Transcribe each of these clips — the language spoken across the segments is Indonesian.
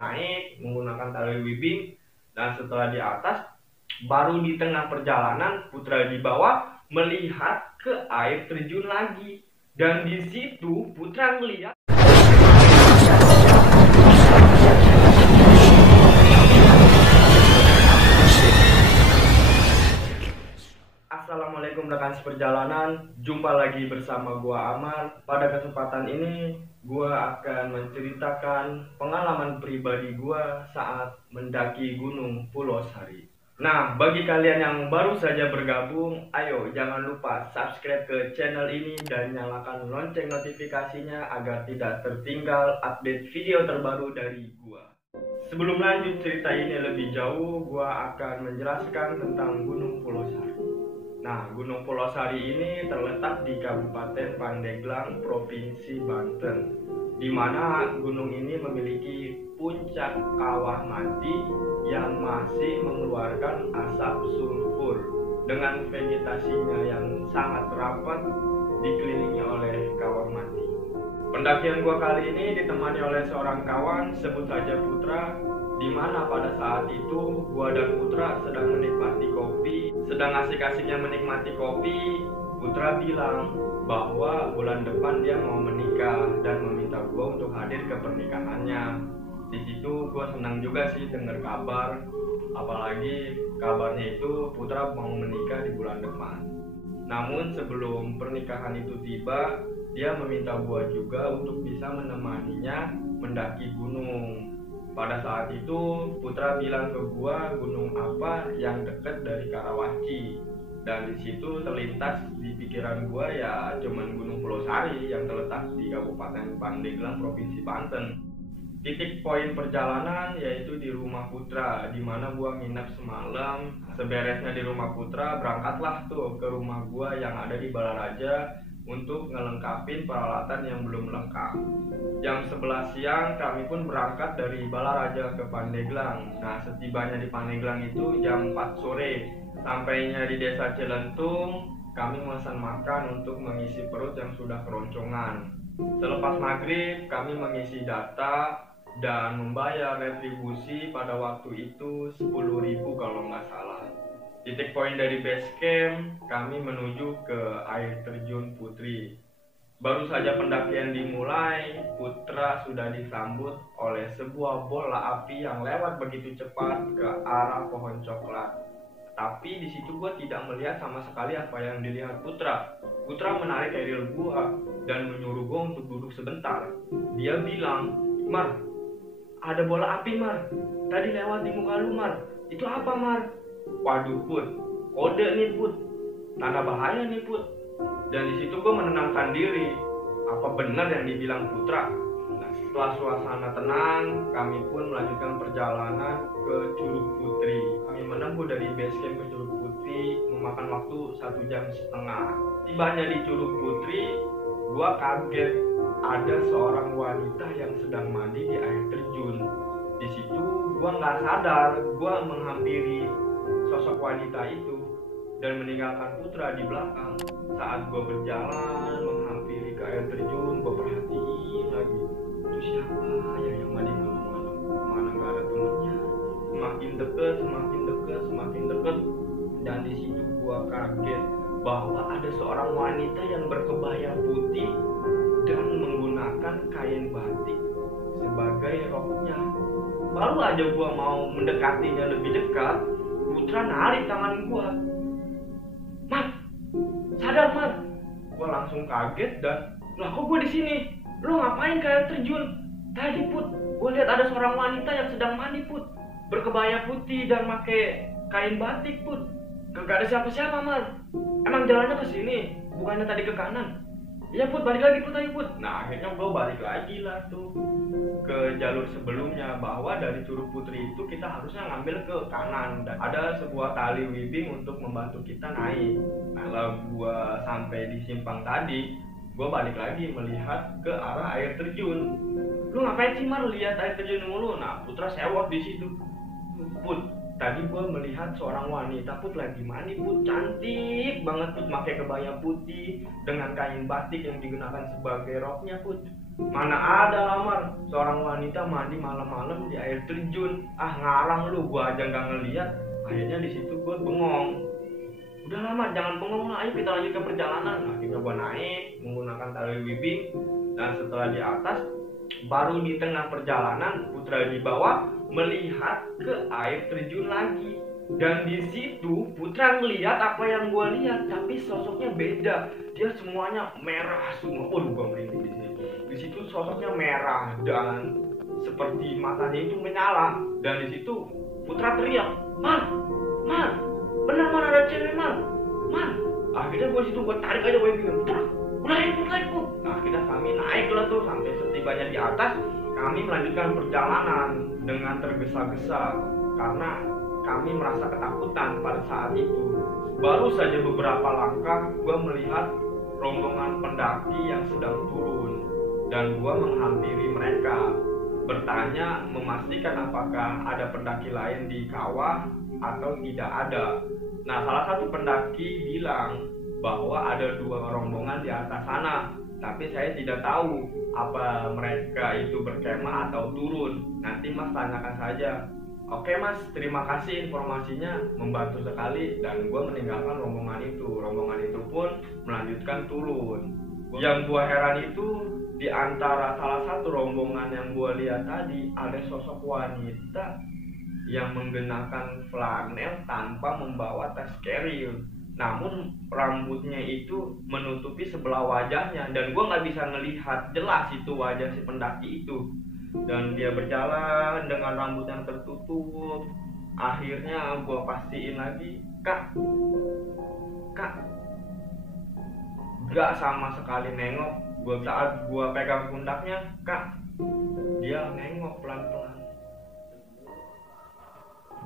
naik menggunakan tali wibing, dan setelah di atas, baru di tengah perjalanan Putra di bawah melihat ke air terjun lagi, dan di situ Putra melihat. Assalamualaikum rekan seperjalanan, jumpa lagi bersama gua Amar. Pada kesempatan ini gua akan menceritakan pengalaman pribadi gua saat mendaki Gunung Pulau Sari. Nah, bagi kalian yang baru saja bergabung, ayo jangan lupa subscribe ke channel ini dan nyalakan lonceng notifikasinya agar tidak tertinggal update video terbaru dari gua. Sebelum lanjut cerita ini lebih jauh, gua akan menjelaskan tentang Gunung Pulau Sari. Nah, Gunung Pulau Sari ini terletak di Kabupaten Pandeglang, Provinsi Banten, di mana gunung ini memiliki puncak kawah mati yang masih mengeluarkan asap sulfur dengan vegetasinya yang sangat rapat dikelilingi oleh kawah mati. Pendakian gua kali ini ditemani oleh seorang kawan, sebut saja Putra, di mana pada saat itu gua dan Putra sedang menikmati kopi, sedang asik-asiknya menikmati kopi. Putra bilang bahwa bulan depan dia mau menikah dan meminta gua untuk hadir ke pernikahannya. Di situ gua senang juga sih dengar kabar, apalagi kabarnya itu Putra mau menikah di bulan depan. Namun sebelum pernikahan itu tiba, dia meminta gua juga untuk bisa menemaninya mendaki gunung. Pada saat itu Putra bilang ke gua gunung apa yang dekat dari Karawaci, dan di situ terlintas di pikiran gua ya cuman Gunung Pulau Sari yang terletak di Kabupaten Pandeglang, Provinsi Banten. Titik poin perjalanan yaitu di rumah Putra, di mana gua nginep semalam. Seberesnya di rumah Putra, berangkatlah tuh ke rumah gua yang ada di Balaraja untuk ngelengkapin peralatan yang belum lengkap. Jam 11 siang kami pun berangkat dari Balaraja ke Pandeglang. Nah, setibanya di Pandeglang itu jam 4 sore. Sampainya di Desa Cilentung, kami memesan makan untuk mengisi perut yang sudah keroncongan. Selepas maghrib, kami mengisi data dan membayar retribusi pada waktu itu 10.000 kalau nggak salah. Titik poin dari base camp, kami menuju ke air terjun Putri. Baru saja pendakian dimulai, Putra sudah disambut oleh sebuah bola api yang lewat begitu cepat ke arah pohon coklat. Tapi di situ gue tidak melihat sama sekali apa yang dilihat Putra. Putra menarik keril gue dan menyuruh gue untuk duduk sebentar. Dia bilang, "Mar, ada bola api Mar, tadi lewat di muka lu Mar. Itu apa Mar?" Waduh Put, kode nih Put, tanda bahaya nih Put. Dan di situ gue menenangkan diri, apa benar yang dibilang Putra. Nah, setelah suasana tenang, kami pun melanjutkan perjalanan ke Curug Putri. Kami menempuh dari base camp ke Curug Putri memakan waktu 1,5 jam. Tibanya di Curug Putri, gue kaget ada seorang wanita yang sedang mandi di air terjun. Di situ gue nggak sadar, gue menghampiri sosok wanita itu dan meninggalkan Putra di belakang. Saat gue berjalan menghampiri ke air terjun, gue perhatiin lagi, itu siapa ya yang mandi malam-malam, mana nggak ada temennya. Semakin deket, dan di situ gue kaget bahwa ada seorang wanita yang berkebaya putih dan menggunakan kain batik sebagai roknya. Baru aja gue mau mendekatinya lebih dekat, Putra narik tangan gua. "Mar, sadar Mar." Gua langsung kaget dan, "Lah kok gua di sini? Lu ngapain ke air terjun?" "Tadi Put, gua lihat ada seorang wanita yang sedang mandi Put, berkebaya putih dan pakai kain batik Put. Kagak ada siapa-siapa Mar. Emang jalannya ke sini, bukannya tadi ke kanan?" "Iya Put, balik lagi Put, ayo Put." Nah, akhirnya gua balik lagi lah tuh ke jalur sebelumnya, bahwa dari Curug Putri itu kita harusnya ngambil ke kanan dan ada sebuah tali wibing untuk membantu kita naik. Nah, kalau gua sampai di simpang tadi, gua balik lagi melihat ke arah air terjun. "Lu ngapain sih Mar lihat air terjun mulu?" Nah, Putra sewot di situ. "Put, tadi gua melihat seorang wanita Put lagi mandi Put, cantik banget Put, pakai kebaya putih dengan kain batik yang digunakan sebagai roknya Put. Mana ada lamar seorang wanita mandi malam-malam di air terjun. Ah ngarang lu, gua aja nggak ngeliat. Akhirnya di situ gua bengong. Udah lama jangan bengong lah, ayo kita lanjut ke perjalanan. Akhirnya gua naik menggunakan tali wibing, dan setelah di atas, baru di tengah perjalanan Putra di bawah melihat ke air terjun lagi. Dan di situ Putra ngelihat apa yang gua lihat, tapi sosoknya beda. Dia semuanya merah semua. Waduh, gua merinding di sini. Di situ sosoknya merah dan seperti matanya itu menyala. Dan di situ Putra teriak, "Man, man, benar man ada cewek man, man." Akhirnya gua situ gua tarik aja, gua bilang, udah ikut. Nah, akhirnya kami naik lah tuh sampai setibanya di atas. Kami melanjutkan perjalanan dengan tergesa-gesa karena kami merasa ketakutan pada saat itu. Baru saja beberapa langkah, gue melihat rombongan pendaki yang sedang turun, dan gue menghampiri mereka, bertanya memastikan apakah ada pendaki lain di kawah atau tidak ada. Nah, salah satu pendaki bilang bahwa ada 2 rombongan di atas sana, tapi saya tidak tahu apa mereka itu berkemah atau turun. Nanti mas tanyakan saja. Oke mas, terima kasih informasinya, membantu sekali. Dan gue meninggalkan rombongan itu. Rombongan itu pun melanjutkan turun. Yang gue heran itu, di antara salah satu rombongan yang gue lihat tadi, ada sosok wanita yang menggunakan flanel tanpa membawa tas keril. Namun rambutnya itu menutupi sebelah wajahnya, dan gue nggak bisa ngelihat jelas itu wajah si pendaki itu. Dan dia berjalan dengan rambut yang tertutup. Akhirnya gue pastiin lagi, kak, gak sama sekali nengok. Saat gue pegang pundaknya, kak, dia nengok pelan-pelan.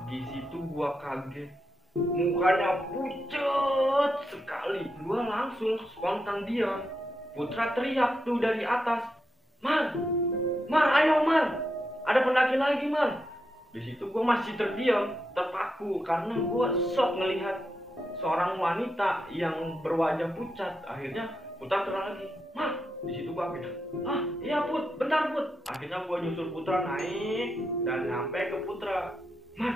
Di situ gue kaget, mukanya pucat sekali. Gue langsung spontan diam. Putra teriak tuh dari atas, Mar, ayo Mar, ada pendaki lagi Mar. Di situ gue masih terdiam, terpaku karena gue shock ngelihat seorang wanita yang berwajah pucat. Akhirnya Putra teriak lagi, Mar. Di situ gue bilang, iya Put, bentar Put. Akhirnya gue nyusul Putra naik dan nyampe ke Putra. Mar,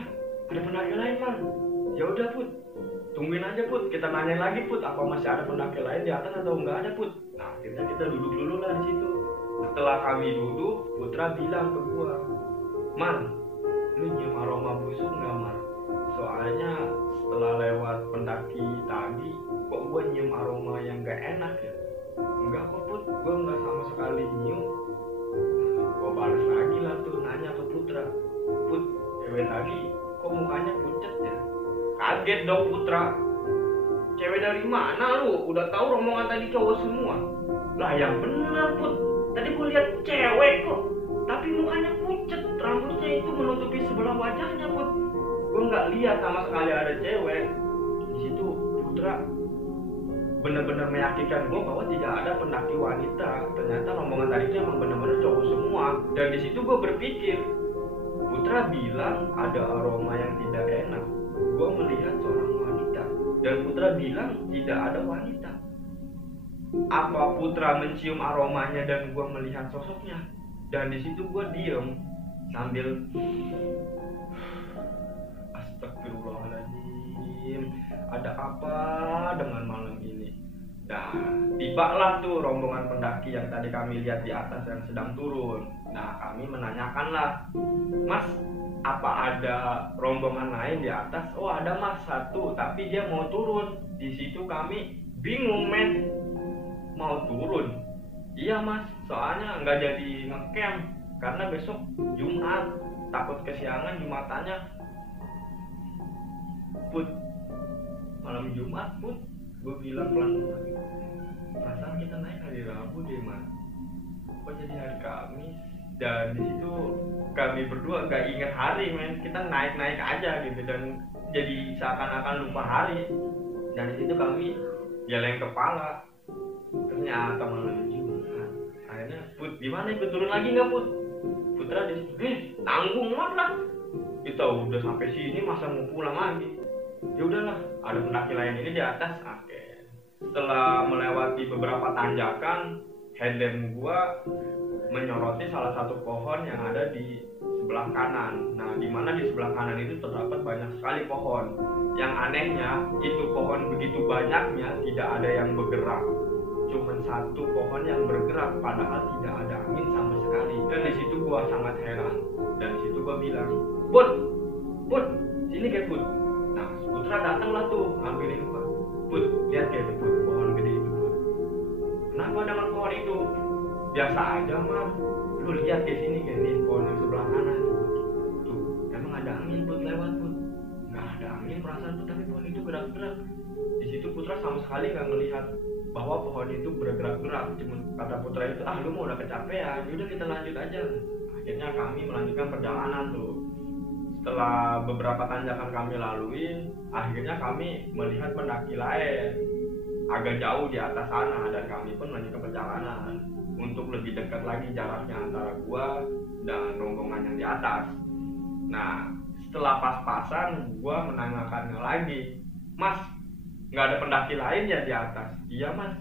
ada pendaki lain Mar. Ya udah Put, tungguin aja Put, kita nanya lagi Put, apa masih ada pendaki lain di atas atau enggak ada Put. Nah akhirnya kita duduk dulu lah di situ. Setelah kami duduk, Putra bilang ke gua, Mar, lu nyium aroma busuk nggak Mar? Soalnya setelah lewat pendaki tadi, kok gua nyium aroma yang gak enak ya? Enggak kok Put, gua nggak sama sekali nyium. Gua balas lagi lah tuh, nanya ke Putra, Put, cewek tadi kok mukanya pucat ya? Kaget dong Putra, cewek dari mana lu? Udah tahu rombongan tadi cowok semua. Lah yang benar Put, tadi gue lihat cewek kok, tapi mukanya pucat, rambutnya itu menutupi sebelah wajahnya Put. Gue nggak lihat sama sekali ada cewek. Di situ Putra benar-benar meyakinkan gue bahwa tidak ada pendaki wanita. Ternyata rombongan tadi itu emang benar-benar cowok semua. Dan di situ gue berpikir, Putra bilang ada aroma yang tidak enak. Gue melihat seorang wanita, dan Putra bilang tidak ada wanita. Apa Putra mencium aromanya dan gue melihat sosoknya? Dan di situ gue diem sambil astagfirullahaladzim, ada apa dengan malam ini? Nah, tibalah tuh rombongan pendaki yang tadi kami lihat di atas yang sedang turun. Nah, kami menanyakanlah, Mas, apa ada rombongan lain di atas? Oh ada Mas, satu, tapi dia mau turun. Di situ kami bingung men, mau turun? Iya Mas, soalnya nggak jadi ngecamp karena besok Jumat, takut kesiangan Jumatannya. Put, malam Jumat Put, gue bilang pelan-pelan, perasaan kita naik hari Rabu deh Mas, kok jadi hari Kamis? Dan di situ kami berdua nggak ingat hari men, kita naik-naik aja gitu, dan jadi seakan-akan lupa hari. Dan di situ kami geleng kepala, ternyata malam Jumat. Akhirnya Put, gimana ikut turun lagi nggak Put? Putra di situ, tanggung banget lah, kita udah sampai sini masa mau pulang lagi? Ya udahlah, ada pendaki lain ini di atas. Oke. Setelah melewati beberapa tanjakan, headlamp gua menyoroti salah satu pohon yang ada di sebelah kanan. Nah, di mana di sebelah kanan itu terdapat banyak sekali pohon. Yang anehnya, itu pohon begitu banyaknya tidak ada yang bergerak. Cuman satu pohon yang bergerak, padahal tidak ada angin sama sekali. Dan di situ gua sangat heran. Dan di situ gua bilang, Put, sini kayak Put. Nah, Putra datanglah tuh ngambilin gua. Put, lihat kayak Put, pohon gede itu Put. Kenapa dengan pohon itu? Biasa aja Mar, lu lihat kayak sini kayak nih pohon yang sebelah kanan tuh, emang ada angin Put lewat Put. Nggak ada angin perasaan tuh, tapi pohon itu gerak-gerak. Di situ Putra sama sekali nggak melihat bahwa pohon itu bergerak-gerak. Cuma kata Putra itu, lu mau udah kecapean, yaudah kita lanjut aja. Akhirnya kami melanjutkan perjalanan tuh. Setelah beberapa tanjakan kami lalui, akhirnya kami melihat pendaki lain agak jauh di atas sana, dan kami pun melanjutkan perjalanan untuk lebih dekat lagi jaraknya antara gua dan rombongan yang di atas. Nah, setelah pas-pasan gua menanyakannya lagi, Mas, nggak ada pendaki lain ya di atas? Iya Mas,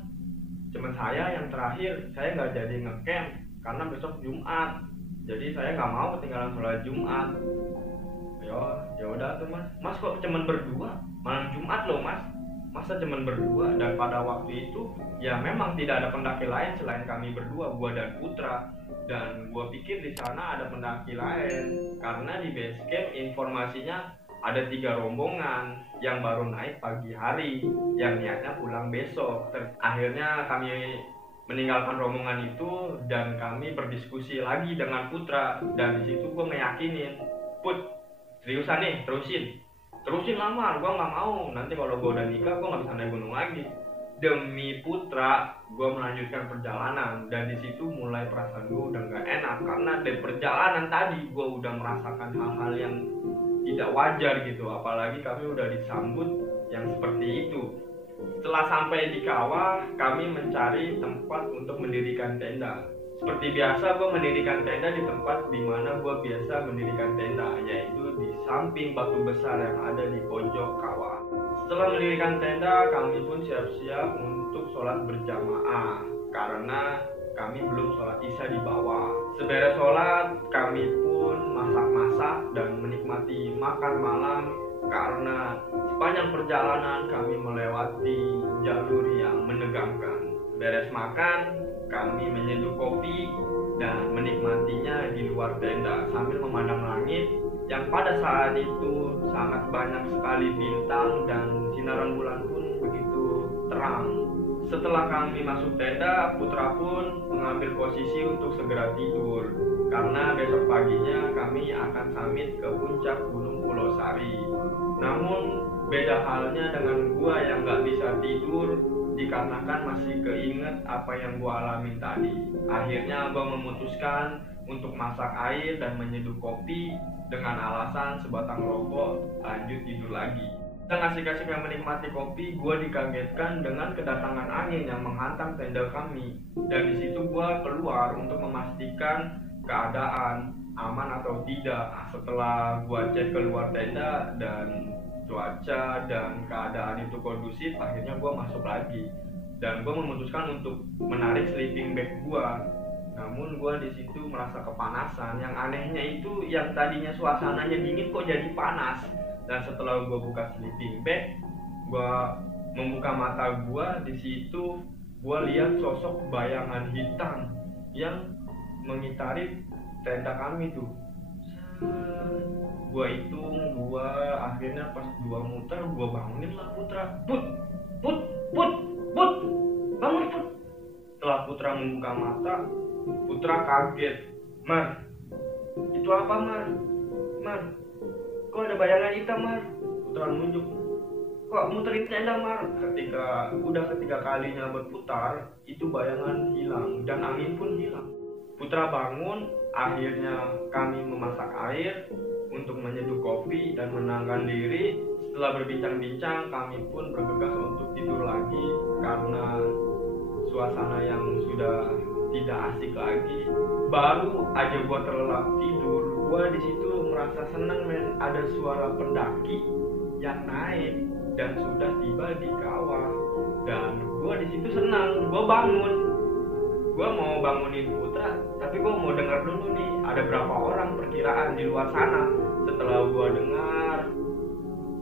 cuman saya yang terakhir, saya nggak jadi ngecamp karena besok Jumat, jadi saya nggak mau ketinggalan sholat Jumat. Ya udah tuh Mas kok cuman berdua, malam Jumat loh Mas, masa cuman berdua? Dan pada waktu itu ya memang tidak ada pendaki lain selain kami berdua, gua dan Putra. Dan gua pikir di sana ada pendaki lain karena di base camp informasinya ada 3 rombongan yang baru naik pagi hari yang niatnya pulang besok. Akhirnya kami meninggalkan rombongan itu dan kami berdiskusi lagi dengan Putra. Dan di situ gua meyakinin, Put, seriusan nih, terusin lama, gue nggak mau. Nanti kalau gue udah nikah, gue nggak bisa naik gunung lagi. Demi Putra, gue melanjutkan perjalanan. Dan di situ mulai perasaan gue udah nggak enak karena dari perjalanan tadi gue udah merasakan hal-hal yang tidak wajar gitu. Apalagi kami udah disambut yang seperti itu. Setelah sampai di kawah, kami mencari tempat untuk mendirikan tenda. Seperti biasa, gue mendirikan tenda di tempat dimana gue biasa mendirikan tenda, yaitu di samping batu besar yang ada di pojok kawah. Setelah mendirikan tenda, kami pun siap-siap untuk sholat berjamaah karena kami belum sholat isya di bawah. Seberes sholat, kami pun masak-masak dan menikmati makan malam karena sepanjang perjalanan kami melewati jalur yang menegangkan. Beres makan, kami menyeduh kopi dan menikmatinya di luar tenda sambil memandang langit yang pada saat itu sangat banyak sekali bintang dan sinaran bulan pun begitu terang. Setelah kami masuk tenda, Putra pun mengambil posisi untuk segera tidur karena besok paginya kami akan summit ke puncak Gunung Pulau Sari. Namun beda halnya dengan gua yang gak bisa tidur dikarenakan masih keinget apa yang gua alamin tadi. Akhirnya gua memutuskan untuk masak air dan menyeduh kopi dengan alasan sebatang rokok, lanjut tidur lagi. Sedang asik-asik yang menikmati kopi, gua dikagetkan dengan kedatangan angin yang menghantam tenda kami. Dan di situ gua keluar untuk memastikan keadaan aman atau tidak. Setelah gua cek keluar tenda dan cuaca dan keadaan itu kondusif, akhirnya gue masuk lagi dan gue memutuskan untuk menarik sleeping bag gue. Namun gue di situ merasa kepanasan. Yang anehnya itu yang tadinya suasananya dingin kok jadi panas. Dan setelah gue buka sleeping bag, gue membuka mata gue, di situ gue lihat sosok bayangan hitam yang mengitari tenda kami tuh. Gua akhirnya pas gua muter, gua bangunin lah Putra. Put, bangun Put. Setelah Putra membuka mata, Putra kaget. Mar, itu apa Mar, kok ada bayangan hitam Mar? Putra nunjuk. Kok muterin tenda Mar? Ketiga kalinya berputar, itu bayangan hilang dan angin pun hilang. Putra bangun, akhirnya kami memasak air untuk menyeduh kopi dan menenangkan diri. Setelah berbincang-bincang, kami pun bergegas untuk tidur lagi karena suasana yang sudah tidak asik lagi. Baru aja gua terlelap tidur, gua di situ merasa senang men, ada suara pendaki yang naik dan sudah tiba di kawah. Dan gua di situ senang, gua bangun. Gua mau bangunin Putra, tapi gua mau dengar dulu nih ada berapa orang perkiraan di luar sana. Setelah gua dengar,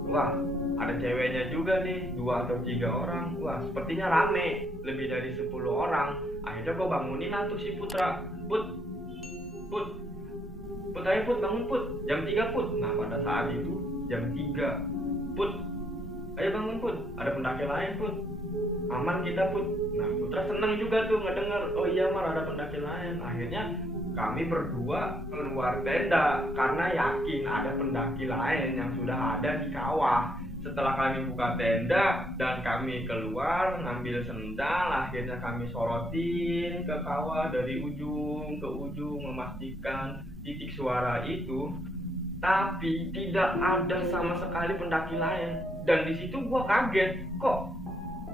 wah ada ceweknya juga nih, 2 atau 3 orang. Wah sepertinya rame, lebih dari 10 orang. Akhirnya gua bangunin lah tuh si Putra. Put, Put, Put, ayo Put, bangun Put, jam 3 Put. Nah pada saat itu jam 3, Put, ayo bangun Put, ada pendaki lain Put, aman kita Put. Nah Putra seneng juga tuh ngedenger, oh iya Mar ada pendaki lain. Akhirnya kami berdua keluar tenda karena yakin ada pendaki lain yang sudah ada di kawah. Setelah kami buka tenda dan kami keluar ngambil sendal, akhirnya kami sorotin ke kawah dari ujung ke ujung memastikan titik suara itu, tapi tidak ada sama sekali pendaki lain. Dan di situ gua kaget, kok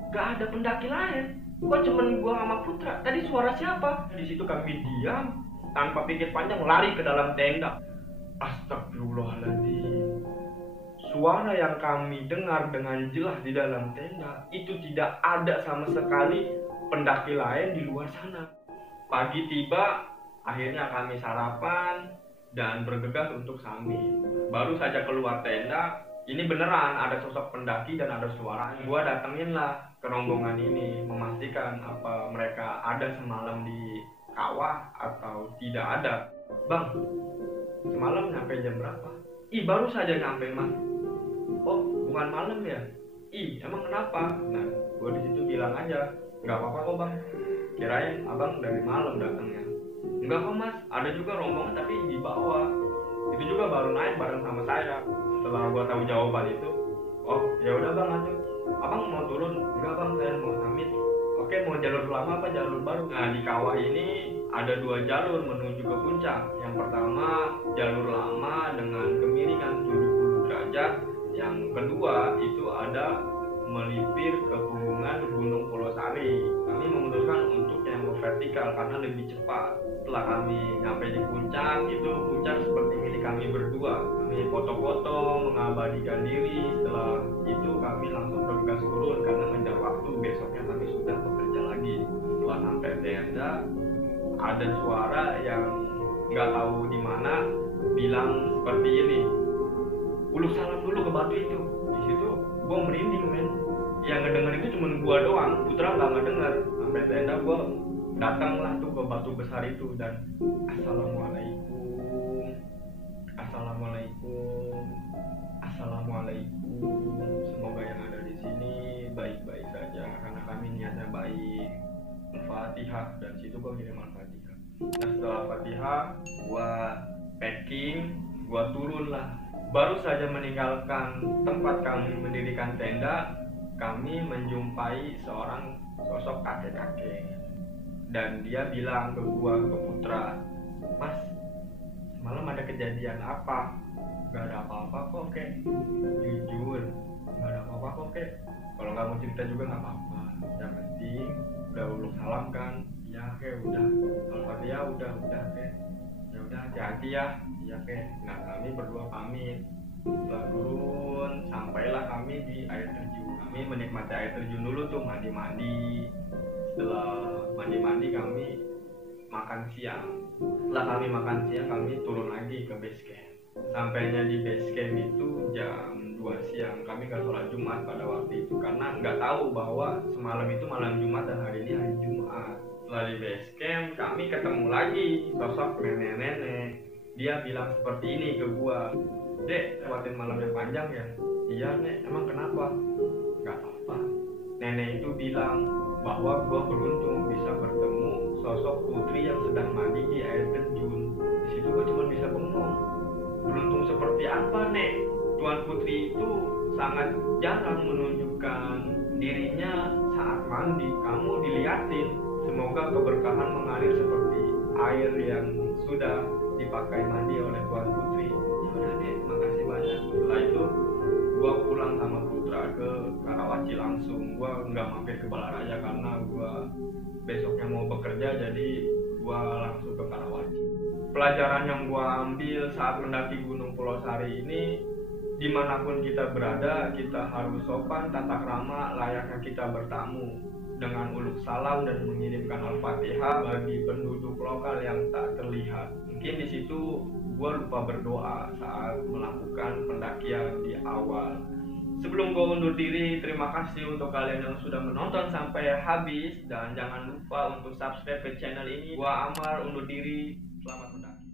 gak ada pendaki lain, kok cuman gua sama Putra, tadi suara siapa? Di situ kami diam tanpa pikir panjang, lari ke dalam tenda. Astagfirullahaladzim, suara yang kami dengar dengan jelas di dalam tenda itu tidak ada sama sekali pendaki lain di luar sana. Pagi tiba, akhirnya kami sarapan dan bergegas untuk summit. Baru saja keluar tenda, ini beneran ada sosok pendaki dan ada suaranya. Gua datengin lah ke rombongan ini, memastikan apa mereka ada semalam di kawah atau tidak ada. Bang, semalam nyampe jam berapa? Ih baru saja nyampe Mas. Oh bukan malam ya? Ih emang kenapa? Nah gue di situ bilang aja, nggak apa-apa kok bang, kirain abang dari malam datangnya. Enggak kok mas, ada juga rombongan tapi di bawah, itu juga baru naik bareng sama saya. Setelah gue tahu jawaban itu, oh ya udah bang lanjut, abang mau turun? Enggak bang, saya mau summit. Oke, mau jalur lama apa jalur baru? Nah di kawah ini ada 2 jalur menuju ke puncak. Yang pertama jalur lama dengan kemiringan 70 derajat. Yang kedua itu ada melipir ke pegunungan Gunung Pulosari. Kami memutuskan untuk yang vertikal karena lebih cepat. Setelah kami sampai di puncak, itu puncak seperti milik kami berdua. Kami foto-foto, mengabadikan diri. Setelah itu kami langsung bergegas turun karena mengejar waktu. Besoknya kami sudah bekerja lagi. Setelah sampai tenda, ada suara yang nggak tahu di mana bilang seperti ini, uluk salam dulu ke batu itu. Di situ gue merinding men. Yang ngedenger itu cuma gue doang, Putra nggak ngedenger. Sampai tenda gue datanglah tuh ke batu besar itu dan assalamualaikum, assalamualaikum, assalamualaikum. Semoga yang ada di sini baik-baik saja karena kami niatnya baik. Al-Fatihah, dan situ gue kirim Al-Fatihah. Nah setelah Al-Fatihah gue packing, gue turun lah. Baru saja meninggalkan tempat kami mendirikan tenda, kami menjumpai seorang sosok kakek-kakek. Dan dia bilang ke gua, ke Putra, Mas, semalam ada kejadian apa? Gak ada apa-apa kok kek. Jujur, gak ada apa-apa kok kek. Kalau nggak mau cerita juga nggak apa-apa. Yang penting udah uluk salam kan? Ya kek udah. Kalau dia udah kek. Ya udah hati-hati ya. Iya kek. Nah kami berdua pamit. Setelah turun, sampailah kami di air terjun. Kami menikmati air terjun dulu tuh, mandi-mandi. Setelah mandi-mandi kami makan siang. Setelah kami makan siang, kami turun lagi ke base camp. Sampainya di base camp itu jam 2 siang. Kami gak sholat Jumat pada waktu itu karena nggak tahu bahwa semalam itu malam Jumat dan hari ini hari Jumat. Setelah di base camp, kami ketemu lagi sosok nenek-nenek. Dia bilang seperti ini ke gua, Dek, lewatin malam yang panjang ya? Iya nek, emang kenapa? Gak apa-apa. Nenek itu bilang bahwa gua beruntung bisa bertemu sosok putri yang sedang mandi di air terjun. Di situ gua cuma bisa bengong. Beruntung seperti apa nek? Tuan putri itu sangat jarang menunjukkan dirinya saat mandi. Kamu diliatin. Semoga keberkahan mengalir seperti air yang sudah dipakai mandi oleh Tuan Putri. Ya udah deh, makasih banyak. Setelah itu gua pulang sama Putra ke Karawaci langsung. Gua nggak mampir ke Balaraja karena gua besoknya mau bekerja, jadi gua langsung ke Karawaci. Pelajaran yang gua ambil saat mendaki Gunung Pulosari ini, dimanapun kita berada, kita harus sopan, tata krama layaknya kita bertamu. dengan uluk salam dan mengirimkan Al-Fatihah bagi penduduk lokal yang tak terlihat. Mungkin di situ gue lupa berdoa saat melakukan pendakian di awal. Sebelum gue undur diri, terima kasih untuk kalian yang sudah menonton sampai habis, dan jangan lupa untuk subscribe ke channel ini. Gua Amar undur diri, selamat mendaki.